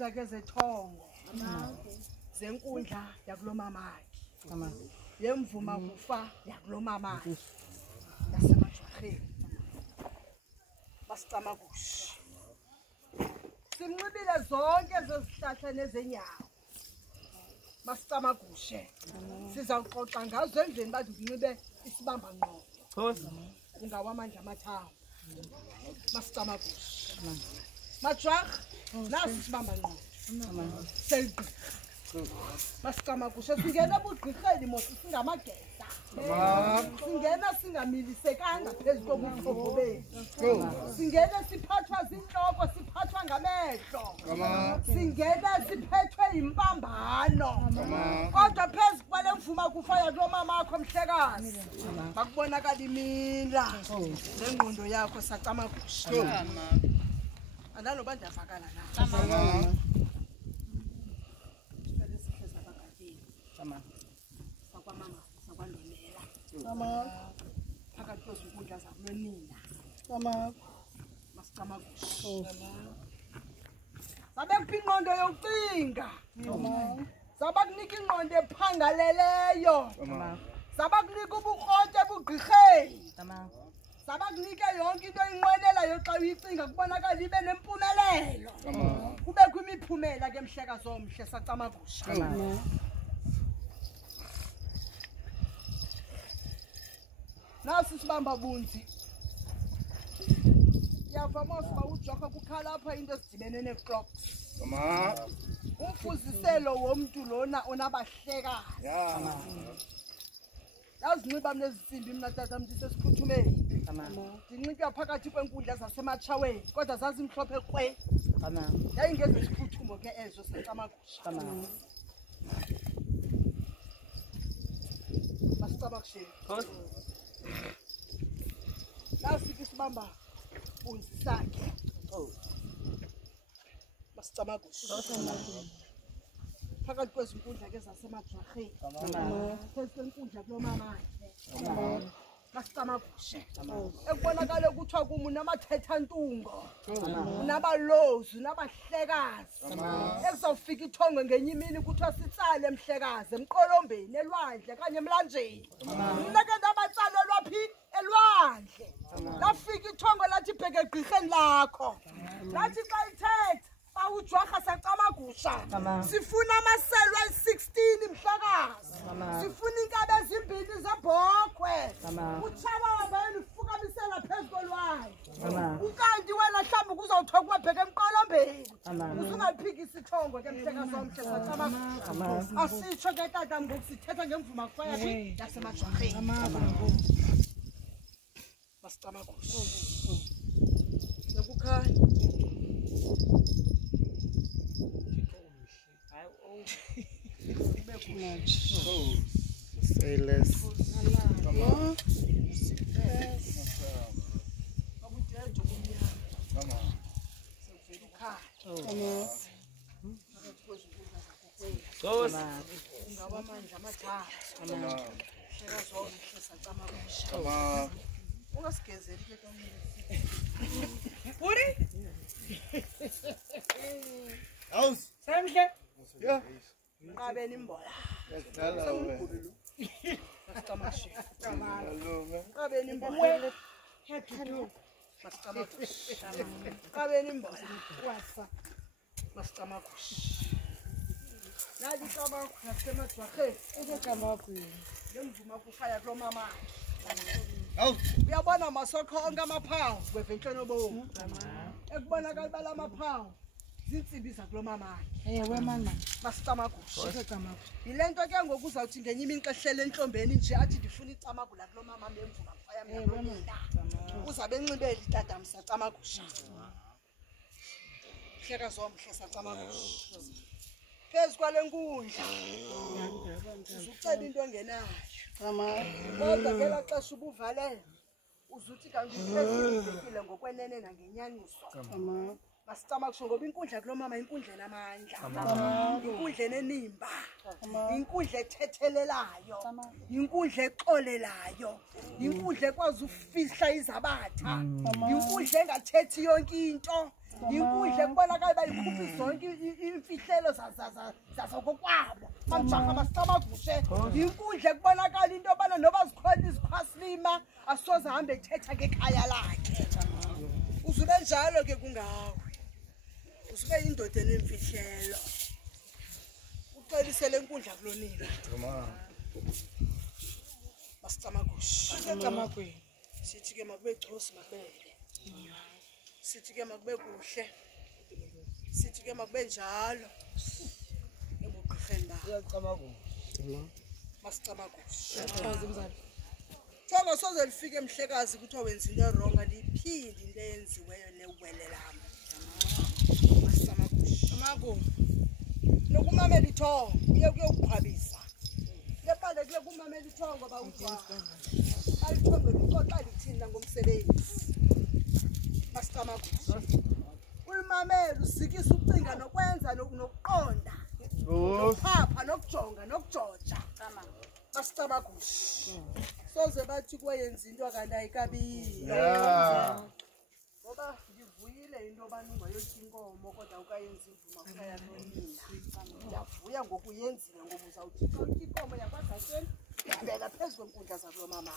zake zethongo zenkundla yakulomamakhe yemvumakufa yakulomamakhe yasemajwarheni basicama kuhle sinqibile zonke zezihlahla nezenyawo basicama kuhle sizawuxoxa ngazo endleni bathi kunxibe isibamba ngqondo ungawamandla amathambo basicama kuhle majwarha nasi isibamba ngqondo selgqi basicama kuhle singena ebugqirheni mosi singamageza singena singamilisekanga phezu kobuchopho bethu singena siphathwa zinhloko siphathwa ngamehlo singena siphethwe yimbambano kodwa phezu kwale mvumakufa yakulomamakho mhlekazi bakubonakala imila nengqondo yakho sacama kuhle andaloba ndiyavakala na phakathi kwezinkundla zakulonina masicama kuhle sabekupha ingqondo yokucinga sabakunika ingqondo ephangaleleyo sabakunika ubukroti ebugqirheni sabakunika yonke into oyinqwenelayo xa uyicinga kubonakala ibe nempumelelo kubekho imiphumela ke mhlekazi omhle sacama kuhle nasi sibamba bunzi yava mosiba uJoka kukhala apha into ezidibene nee-clocks umfuziselo womntu lona onabahlekazi yazinxiba mnezisimbi mna tata mntu sesiphuthumeni ndinxitywa phakathi kwenkundla zasematshaweni kodwa zazimhlophe kwe yayingeze siphuthumo ke ezo sacamagusha basicaba kusheni nasike sibamba bunzi sakhe basicama kuhle phakathi kwezinkundla ke zasemajwarheni phezu kwenkundla kulomamakhe basicama kuhle ekubonakale kuthiwa kum unamathethantungo unabalozi unabahlekazi ekuzawufika ithongwe ngenye imini kuthiwa sitsale emhlekazi emqolombeni elwandle kanye emlanjeni mna ke ndabatsalelwa phi elwandle lafika ithongo lathi bheke egqirheni lakho lathi xa ithetha uJoka sacamagusha sifuna amaselo ayi-16 mhlakazi sifuna inkabe ezimbili zebhokhwe utshaba wangayeni ufukamisela phezu kolwandle ukanti wena mhlawumbi kuzawuthiwa kubabheka emqolombeni uzungayiphikisa ithongo ke mhlekazi omhle sacamagusha asitsho ke tata ngoku sithetha ngemvumakufa yakhe yasemajwarheni basicamagusha sekukhanya say less. Come on. House. Yeah. Ngabeni imbola. Ngabeni imbola. Ngabeni imbola. Wasa. Masicama kuhle. Nali cama yasemajwarheni ukugama kuyo. Ngemvumakufa yakulomamakhe. Hawu, uyabona masokho onke amaphawu kweventleni obomu. Ekubonakala bala amaphawu. Zinsimbi zakulomamakhe. Ewe mama. Basicama kuhle. Yile nto ke ngoku uzawuthi ngenye imini xa ehlele entlombeni nje athi ndifuna icamagu lakulomama emvumakufa yam yakulonina. Uzabe enxibele tatam sacama kuhle. Mhlekazi omhle sacama kuhle. Phezu kwale nkundla. Uzucela into engenayo. Kodwa ngela xesha ubuvalele. Uzuthi kanti uphezile ngokwenene nangenyaniso. Basicama kusho ngoba inkundla kulomama inkundla enamandla. Inkundla enenimba. Inkundla ethethelelayo. Inkundla exolelayo. Inkundla ekwazi ukufihla izabatha. Inkundla engathethi yonke into. Inkundla kubonakala bayikhuphi zonke imfihlelo zazokokwabo. Mamjaha masitamagushe. Inkundla kubonakala into yobana noba zikhona izikhwasilima asoze ahambe ethetha ngekhaya lakhe. Uzube njalo ke kungawe. Usube indoda enemfihlelo. Ucelisele inkundla kulonina. Masitamagushe. Sithi ke makube gcosi mabele. Sithi ke makube kuhle. Sithi ke makube njalo. Engugqirheni ba. Masitamagushe. Thonga soze lifike emhlekazi ukuthi wenza into wrong aliphindi into eyenziweyo newele lami. Masitamagushe. Nokumamela ithongo uye kuyokuqhabisa. Lepande kule kumamela ithongo ngoba uthwa. Alithongo lixoxa lithina ngomsebenzi. Masitamagushe. Ulimamela uzikisa ucinga nokwenza nokuqonda. Nokuphapha nokujonga nokujoja. Masitamagushe. Soze bathi kuyenza into akanti ayikabiyo. Ngoba ngivuyile into yobana ungayothi inkomo kodwa ukayenza imvuma yakho. Ndiyavuya ngokuyenzile ngoba uzawuthi xa uthi inkomo yakwaDaseni ihambela phezu kwenkundla zakulomama.